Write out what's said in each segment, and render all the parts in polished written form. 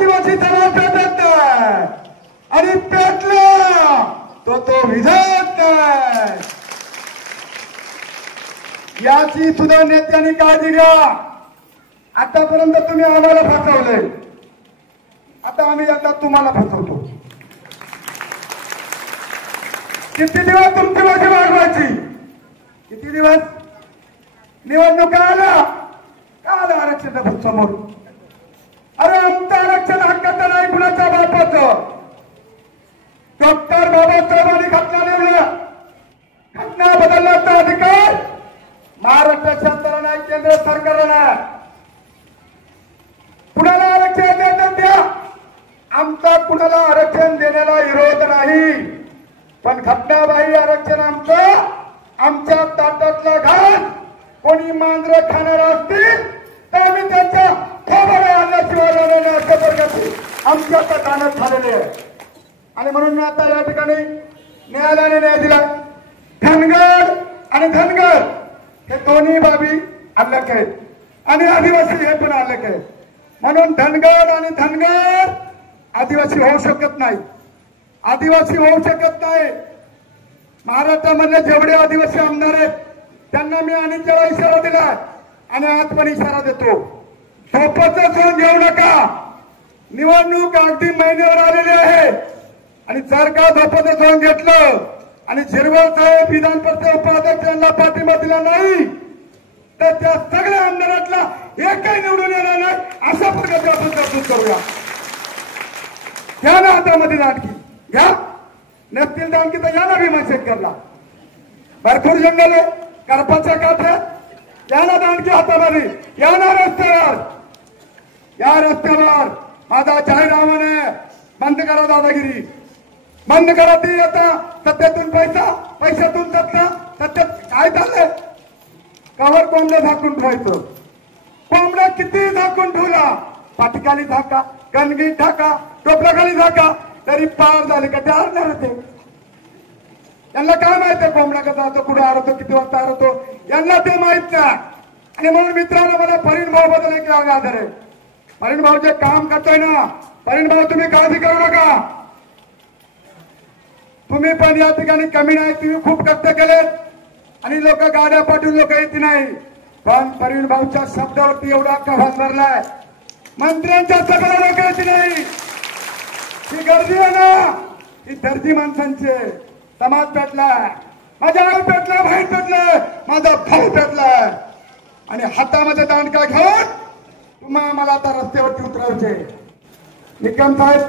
आदिवासी समाज पेटत नाही आणि पेटला तो विधत नाही. याची सुद्धा नेत्यांनी काळजी घ्या. आतापर्यंत तुम्ही आम्हाला फसवलंय, आता आम्ही आता तुम्हाला फसवतो. किती दिवस तुमची माझी वागवायची? किती दिवस? निवडणुका आल्या का आलं आरक्षण समोर? अरे आमचं आरक्षण हक्काचं नाही, कुणाच्या बापाचं. डॉक्टर बाबासाहेबांनी घटना लिहिल्या, घटना बदलण्याचा अधिकार महाराष्ट्र शासनाला नाही, केंद्र सरकारला नाही. कुणाला आरक्षण देतात द्या, आमचा कुणाला आरक्षण देण्याला विरोध नाही. पण घटनाबाह्य आरक्षण आमचं, आमच्या ताटातला घास कोणी मांजर खाणार असतील तर आम्ही त्यांच्या थोबाडा आणल्याशिवाय राहणार अशा प्रकारची आमच्या कानात झालेली आहे. आणि म्हणून मी आता या ठिकाणी न्यायालयाने न्याय दिला. धनगर आणि धनगर हे दोन्ही बाबी अल्लग आहेत आणि आदिवासी हे पण अल्लग आहेत. म्हणून धनगर आणि धनगर आदिवासी होऊ शकत नाही, आदिवासी होऊ शकत नाही. महाराष्ट्रामधले जेवढे आदिवासी आमदार आहेत त्यांना मी अनेक वेळा इशारा दिला आणि आज पण इशारा देतो. झोपचं सोन घेऊ नका. निवडणूक अगदी महिन्यावर आलेली आहे आणि जर का झोपचं सोन घेतलं आणि झिरवळ साहेब विधान परिषद उपाध्यक्ष यांना पाठिंबा दिला नाही तर त्या सगळ्या आमदारातला एकही निवडून येणार नाही. अशा प्रकारचे आपण तरतूद करूया. घ्या ना हातामध्ये दांडकी, घ्या. नसतील दांडकी तर या ना भीमाशंकरला, भरपूर जंगल आहे, करपाच्या काठ्या, या ना दांडकी हातामध्ये, या ना रस्त्यावर, या रस्त्यावर. माझा जाहीरनामाने बंद करा दादागिरी, बंद करा. ती आता सत्तेतून पैसा, पैशातून सत्ता, सत्तेत काय झालंय? कवर कोंबड्या झाकून ठेवायचं. कोंबड्या किती झाकून ठेवला, पाठीखाली झाका, गणगीत ढाका, टोपल्याखाली झाका, तरी पार झाले का ते हरणार होते. यांना काय माहित आहे कोंबडा कसा होतो, कुठे हरतो, किती वाजता हरतो, यांना ते माहित नाही. आणि म्हणून मित्रांनो मला परिण भाऊ बद्दल एक आदर आहे. परिण भाऊ जे काम करतोय ना, परिण भाऊ तुम्ही काळजी करू नका. तुम्ही पण या ठिकाणी कमी नाही, तुम्ही खूप कष्ट केलेत आणि लोक गाड्या पाठवून लोक येत नाही. पण परिण भाऊच्या शब्दावरती एवढा कव्हास भरलाय, मंत्र्यांच्या सगळ्या लोक येत नाही. ही गर्दी आहे ना, ही दर्दी माणसांची. समाज पेटलाय, माझ्या आई पेटलाय, बहीण पेटलाय, माझा भाऊ पेटलाय आणि हातामध्ये दांडका घेऊन तुम्हाला मला आता रस्त्यावरती उतरायचे. निकम साहेब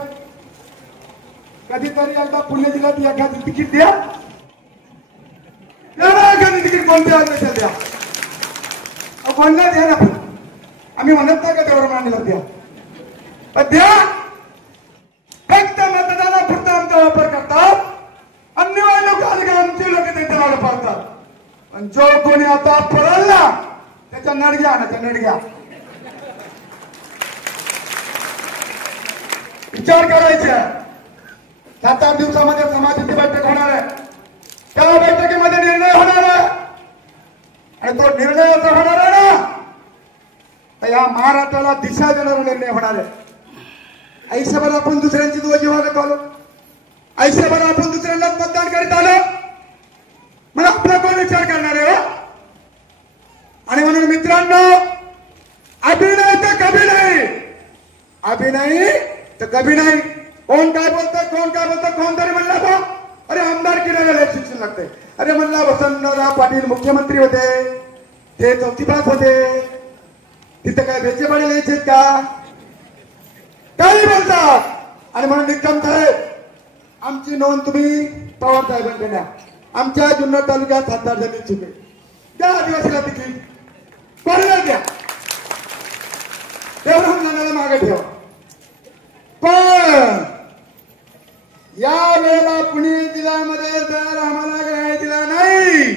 कधीतरी एकदा पुणे जिल्ह्यात एखादी तिकीट द्या, एखादी तिकीट कोणत्या द्या, कोणला द्या ना. आम्ही म्हणत नाही का तेवढं मांडला द्या, पण द्या. फक्त मतदानापुरता आमचा वापर करतात, अन्य लोक आमचे लोक त्यांच्या वापरतात. पण जो कोणी आता पळाला त्याच्या नडग्या आणायच्या, नडग्या. विचार करायचा. 7-8 दिवसामध्ये समाजाची बैठक होणार आहे. त्या बैठकीमध्ये निर्णय होणार आहे आणि तो निर्णय असा होणार आहे ना, तर या महाराष्ट्राला दिशा देणारा निर्णय होणार आहे. आयुष्यभर आपण दुसऱ्यांची दुवाजी वागत आलो, आयुष्यभर आपण दुसऱ्यांनाच मतदान करीत आलो, मग आपला कोण विचार करणार आहे? आणि म्हणून मित्रांनो, अभिनय तर कभी नाही, अभिनय तर कभी नाही. कोण काय बोलतोय, कोण काय बोलतोय, कोण तरी म्हणला बा अरे आमदार किरायला शिक्षण लागते, अरे म्हणला वसंतराव पाटील मुख्यमंत्री होते, ते 4थी पास होते, तिथे काय बेचे पाणी लिहायचे का, काही बोलतात. आणि म्हणून निकम साहेब आमची नोंद तुम्ही पवार साहेबांकडे द्या. आमच्या जुन्नर तालुक्यात 7 जमीन चुके त्या आदिवासीला तिकीट कोणाला द्या, तेवढं नाण्याला मागे ठेवा. पण या वेळेला पुणे जिल्ह्यामध्ये जर आम्हाला न्याय दिला नाही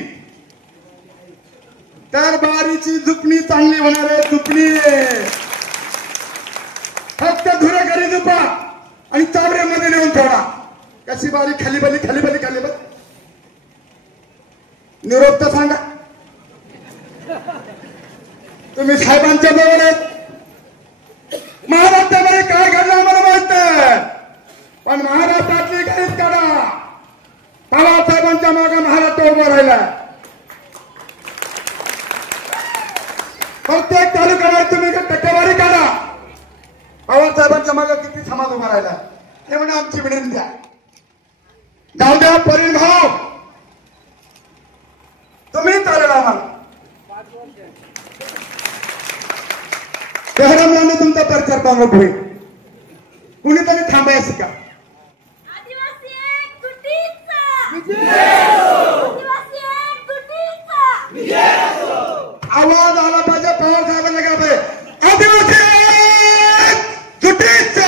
तर बारीची झुकणी चांगली होणार आहे. झुकणी फक्त धुरे घरी झुपा आणि चाबऱ्यामध्ये नेऊन ठेवा. कशी बारी खाली बली, खाली बली, खाली बली. निरोप तर सांगा. तुम्ही साहेबांच्या जवळ आहेत. महाराष्ट्रामध्ये काय घडलं उभा राहिला हे म्हणजे आमची विनंती आहे. जाऊ द्या परिण भाऊ, तुम्ही चालेल आम्हाला शहरामध्ये तुमचा प्रचार प्रमुख होईल. कुणीतरी थांबाय शिका. आवाज आला पाहिजे पवार साहेबांना का पाहिजे आदिवासी जुटीचा,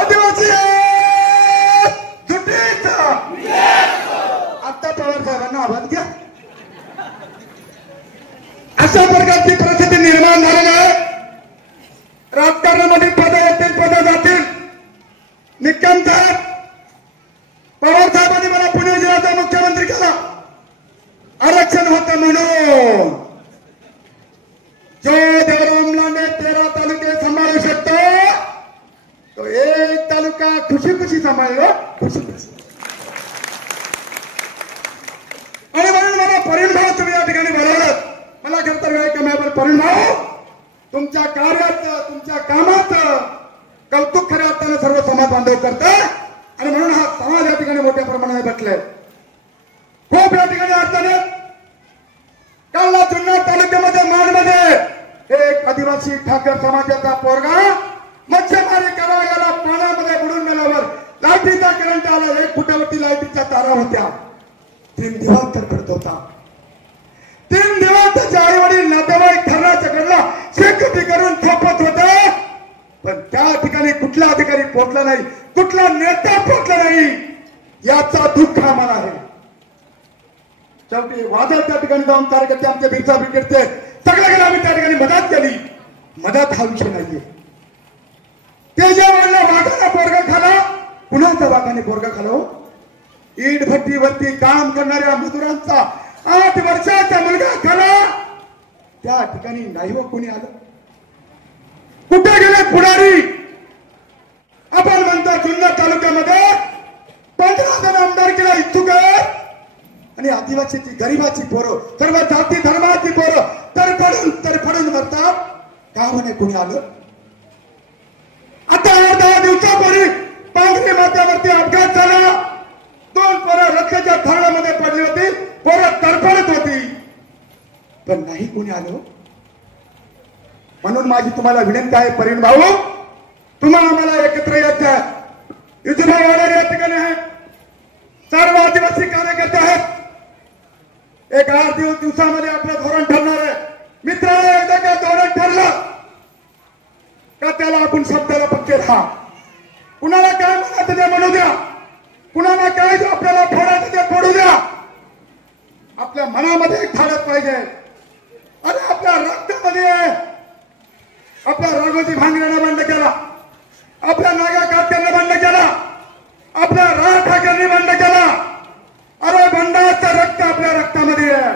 आदिवासी जुटीचा. आता पवार साहेबांना आवाज घ्या. अशा प्रकारची परिस्थिती निर्माण झालेली आहे. राजकारणामध्ये पद येतील, पद जातील. निकम साहेब, पवार साहेबांनी मला पुणे जिल्ह्याचा मुख्यमंत्री केला आरक्षण होतं म्हणून. जो देवरामलाने 13 तालुके सांभाळू शकतो तो एक तालुका खुशी खुशी सांभाळलो, खुशी खुशी. आणि म्हणून मला परिण भाऊ तुम्ही या ठिकाणी बोलावलं. मला खरं तर वेळ कमी आहे, पण परिण भाऊ तुमच्या कार्यात, तुमच्या कामात कौतुक खऱ्या अर्थाने सर्व समाज बांधव करतात. आणि म्हणून हा समाज या ठिकाणी मोठ्या प्रमाणात भेटलाय. खूप या ठिकाणी अडचणी. कालला जुन्नर तालुक्यामध्ये माणमध्ये एक आदिवासी ठाकर समाजाचा पोरगा मच्छीमारी करायला गेला. पाण्यामध्ये बुडून गेल्यावर लाईटीचा करंट आला. 1 फुटावरती लाईटीच्या तारा होत्या. 3 दिवस तर पडत होता. 3 दिवस त्याचे आई वडील नातेवाईक ठरण्याच्या कडला शेकोटी करून थोपत होते. पण त्या ठिकाणी कुठला अधिकारी पोहोचला नाही, कुठला नेता पोहोचला नाही. याचा दुःख आम्हाला आहे. शेवटी वादळ त्या ठिकाणी जाऊन कार्यकर्ते आमचे बिरसा ब्रिगेडचे सगळ्याकडे आम्ही त्या ठिकाणी मदत केली. मदत हा विषय नाहीये. ते ज्या वेळेला वाघाला पोरगा खाला, कुणाचा वाघाने पोरगा खाला? ईट भट्टीवरती काम करणाऱ्या मजुरांचा 8 वर्षाचा मुलगा खाला. त्या ठिकाणी नाही व कोणी आलं. कुठे गेले पुढारी? आपण म्हणतो जुन्नर तालुक्यामध्ये 15 जण आमदार केला इच्छुक आहेत. आणि आदिवासीची, गरीबाची पोरं, सर्व जाती धर्माची पोरं तरफडून मरतात. का म्हणे कोणी आलं? आता 10 दिवसापूर्वी पांगरी माथ्यावरती अपघात झाला. 2 पोरं रस्त्याच्या धरणामध्ये पडली होती. पोरं तरफडत होती, पण नाही कोणी आलं. म्हणून माझी तुम्हाला विनंती आहे परिण भाऊ, तुम्हाला आम्हाला एकत्र यायचं आहे. युद्धभाऊ वगैरे या ठिकाणी आहेत, सर्व आदिवासी कार्यकर्ते आहेत. एक 8 दिवसामध्ये आपलं धोरण ठरणार आहे. मित्रांनो, एकदा का धोरण ठरलं का त्याला आपण शब्दाला पक्के राहा. कुणाला काय म्हणायचं ते म्हणू द्या, कुणाला काय आपल्याला फोडायचं ते फोडू द्या. आपल्या मनामध्ये एक ठाडक पाहिजे. आणि आपल्या रक्तामध्ये आपल्या राघोजी भांगरेनं बंड केला, आपल्या नागा काटकरनं बंड केला, आपल्या राज ठाकरेंनी बंड केला. अरे बंडाचं रक्त आपल्या रक्तामध्ये आहे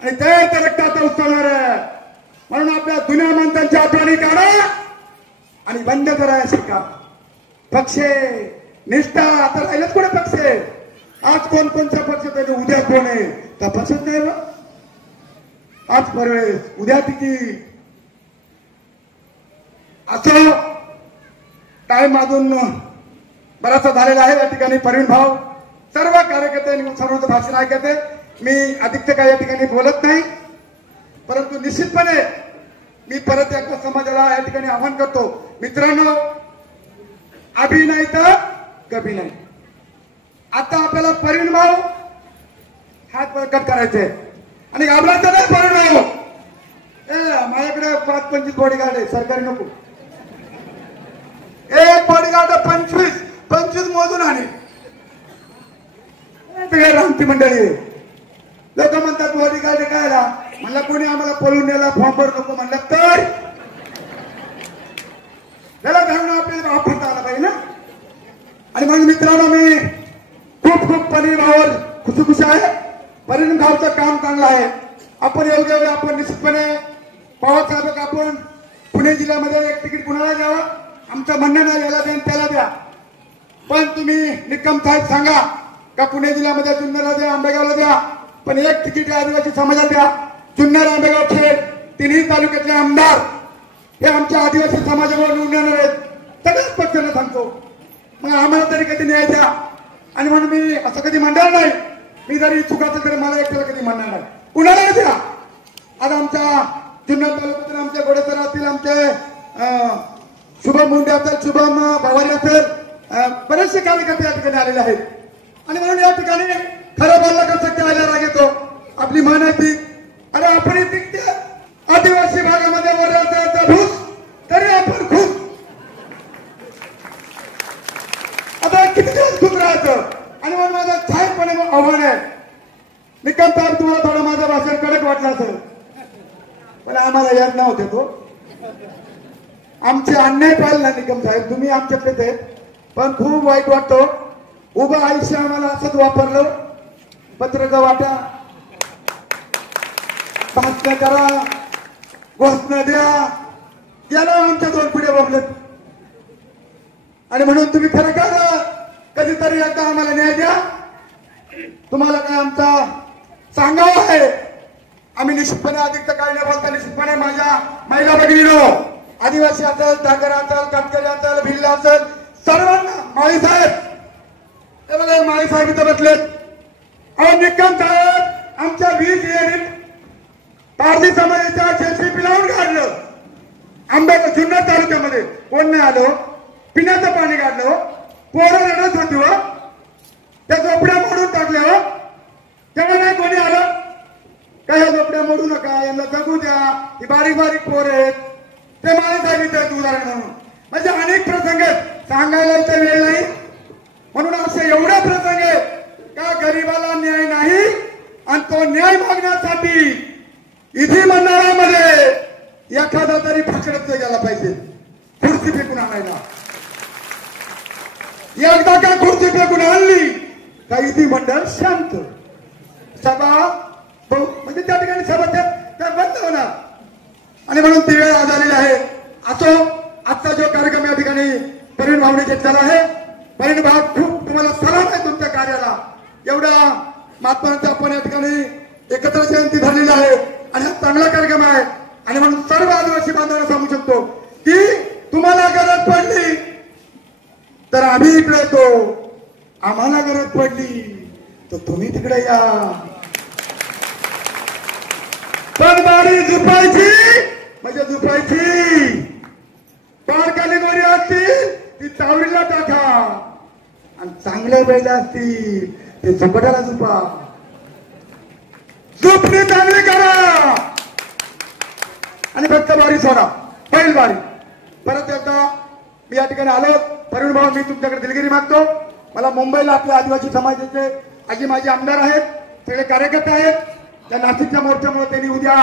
आणि ते रक्ताचं उसळणार आहे. म्हणून आपल्या जुन्या माणसांच्या आठवणी काढा आणि बंद करायला शिका. पक्ष निष्ठा आता राहिलंच कोण पक्ष? आज कोणत्या पक्ष त्याचे उद्या कोण आहे त्या पक्षात नाही बा. आज परवेळेस उद्या तिची असं टाइम अजून बराचसा झालेला आहे. या ठिकाणी परिण भाऊ सर्व कार्यकर्ते सर्वांचं भाषण ऐकते. मी अधिक काय या ठिकाणी बोलत नाही, परंतु निश्चितपणे मी परत एकदा समाजाला या ठिकाणी आवाहन करतो. मित्रांनो, अभि नाही तर कभी नाही. आता आपल्याला परिण भाऊ हात बळकट करायचे आणि घाबरायचं नाही. परिण भाऊ माझ्याकडे 5-25 बॉडीगार्ड आहे, सरकारी नको. एक बॉडीगार्ड 25 मोजून आणि रामती मंडळी लोक म्हणतात बॉडीगार्ड काय म्हणलं कोणी आम्हाला पळून नेला फॉर्मवर नको म्हणलं तर त्याला धरणं आपल्याला वापरता आला पाहिजे ना. आणि म्हणून मित्रांनो, मी खूप परिण भावावर खुशी आहे. परिण भावचं काम चांगलं आहे. आपण योग्य आपण निश्चितपणे पवार साहेब आपण पुणे जिल्ह्यामध्ये एक तिकीट कुणाला द्यावं आमचं म्हणणं नाही. याला द्या त्याला द्या, पण तुम्ही निकम साहेब सांगा का पुणे जिल्ह्यामध्ये जुन्नरला द्या, आंबेगावला द्या, पण एक तिकीट आदिवासी समाजाला द्या. जुन्नर, आंबेगाव, खेड तिन्ही तालुक्यातले आमदार हे आमच्या आदिवासी समाजावर निवडून येणार आहेत. सगळ्याच पक्षाला सांगतो. मग आम्हाला तरी कधी न्याय द्या. आणि म्हणून मी असं कधी म्हणणार नाही, मी जरी चुका असेल तरी मला एकट्याला कधी म्हणणार नाही, कुणाला द्या. आज आमच्या जुन्नर तालुक्यातील आमच्या गोडेसरातील आमचे शुभम मुंडे असेल, शुभम भवारी असेल, बरेचसे कार्यकर्ते या ठिकाणी आलेले आहेत. आणि म्हणून या ठिकाणी खरं बोलला का सत्य आल्या राग येतो. आपली मान आहे ती, अरे आपण आदिवासी भागामध्ये वरचा भूस तरी आपण खुश. आता किती दिवस खुश राहायचं. आणि म्हणून माझं ठामपणे आव्हान आहे, निकम साहेब तुम्हाला थोडं माझं भाषण कडक वाटलं असेल, पण आम्हाला याद नव्हते तो. आमचे अन्याय पाहिलं ना निकम साहेब, तुम्ही आमच्याकडेच आहेत, पण खूप वाईट वाटतो. उभं आयुष्य आम्हाला असंच वापरलं. पत्रक वाटा, भाषण करा, घोषणा द्या, याला आमच्या दोन पिढ्या बघलेत. आणि म्हणून तुम्ही खरं का कधीतरी एकदा आम्हाला न्याय द्या. तुम्हाला काय आमचा सांगावं आहे. आम्ही निश्चितपणे अधिक तर काही न बोलता निश्चितपणे माझ्या महिला भगिनीनो, आदिवासी असेल, डांगर असेल, कातकरी असेल, भिल्ल असेल, सर्वांना माळी साहेब, हे बघा माळी साहेब इथं बसलेत. अहो निकम साहेब आमच्या 20 युनिट पारधी समाजाच्या जेसीबी लावून काढलं. आंबेगाव जुन्नर तालुक्यामध्ये कोण नाही आलो, पिण्याचं पाणी काढलं, पोरं रडत होती व त्या झोपड्या मोडून टाकल्या हो. तेव्हा नाही कोणी आलं का ह्या झोपड्या मोडू नका, यांना जगू द्या, ही बारीक बारीक पोर आहेत. ते मला सांगितलं उदाहरण म्हणून. म्हणजे अनेक प्रसंग सांगायला तर वेळ नाही. म्हणून असे एवढे प्रसंग का गरीबाला न्याय नाही आणि तो न्याय मागण्यासाठी इथे मंडळामध्ये एखादा तरी फकडत गेला पाहिजे खुर्ची फेकून आणायला. एकदा का खुर्ची फेकून आणली का इथे मंडळ शांत, सभा म्हणजे त्या ठिकाणी सभा त्या बंद होणार. आणि म्हणून ती वेळ आलेली आहे. असो आजचा जो कार्यक्रम या ठिकाणी परिण भावने घेतलेला आहे, परिण भाव खूप तुम्हाला सलाम आहे तुमच्या कार्याला. एवढ्या महात्मांचा आपण या ठिकाणी एकत्र जयंती धरलेली आहे आणि हा चांगला कार्यक्रम आहे. आणि म्हणून सर्व आदिवासी बांधवांना सांगू शकतो की तुम्हाला गरज पडली तर आम्ही इकडे येतो, आम्हाला गरज पडली तर तुम्ही तिकडे या. पण बारी झुपायची म्हणजे झुपायची. पारकाली गोरी असतील ती चावडीला टाका आणि चांगल्या बैला असतील ते झुपटाला झुपा. झुपणी चांगली करा आणि फक्त बारी सोडा, पहिली बारी. परत एकदा मी या ठिकाणी आलो. परिण भाऊ मी तुमच्याकडे दिलगिरी मागतो. मला मुंबईला आपल्या आदिवासी समाजाचे आजी माझे आमदार आहेत, सगळे कार्यकर्ते आहेत. त्या नाशिकच्या मोर्चामुळे त्यांनी उद्या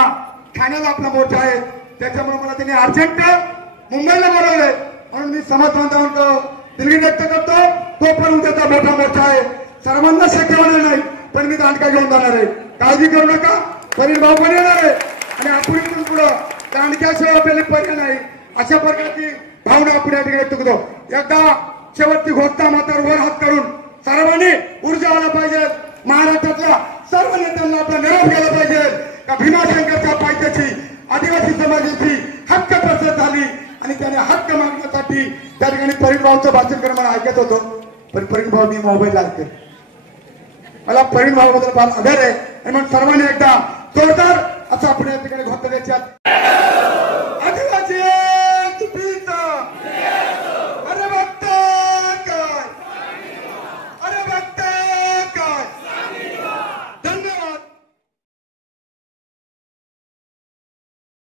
ठाण्याला आपला मोर्चा आहे, त्याच्यामुळे मला त्यांनी अर्जंट मुंबईला बोलवलंय. म्हणून मी समाज बांधवांना दिलगिरी व्यक्त करतो. तो पण उद्याचा मोठा मोर्चा आहे. सर्वांना शक्य होणार नाही पण मी दांडका घेऊन जाणार आहे, काळजी करू नका. परिण भाऊ पण येणार आहे आणि आपण इथून पुढं दांडक्याशिवाय आपल्याला पर्याय नाही, अशा प्रकारची भावना आपण या ठिकाणी व्यक्त करतो. एकदा शेवटची घोषणा मात्र वर हात करून सर्वांनी ऊर्जा आला पाहिजे. महाराष्ट्रातल्या सर्व नेत्यांना आपला निरोप गेला पाहिजे का भीमाशंकरच्या पायथ्याची आदिवासी समाजाची हक्क प्रसिद्ध झाली आणि त्याने हक्क मागण्यासाठी त्या ठिकाणी परिण भाऊचं भाषण करणं मला ऐकत होतो. पण परिण भाऊ मी मोबाईलला ऐकते. मला परिण भाऊबद्दल फार आदर आहे आणि म्हणून सर्वांनी एकदा जोरदार असं आपण या ठिकाणी घोषणा द्यायची.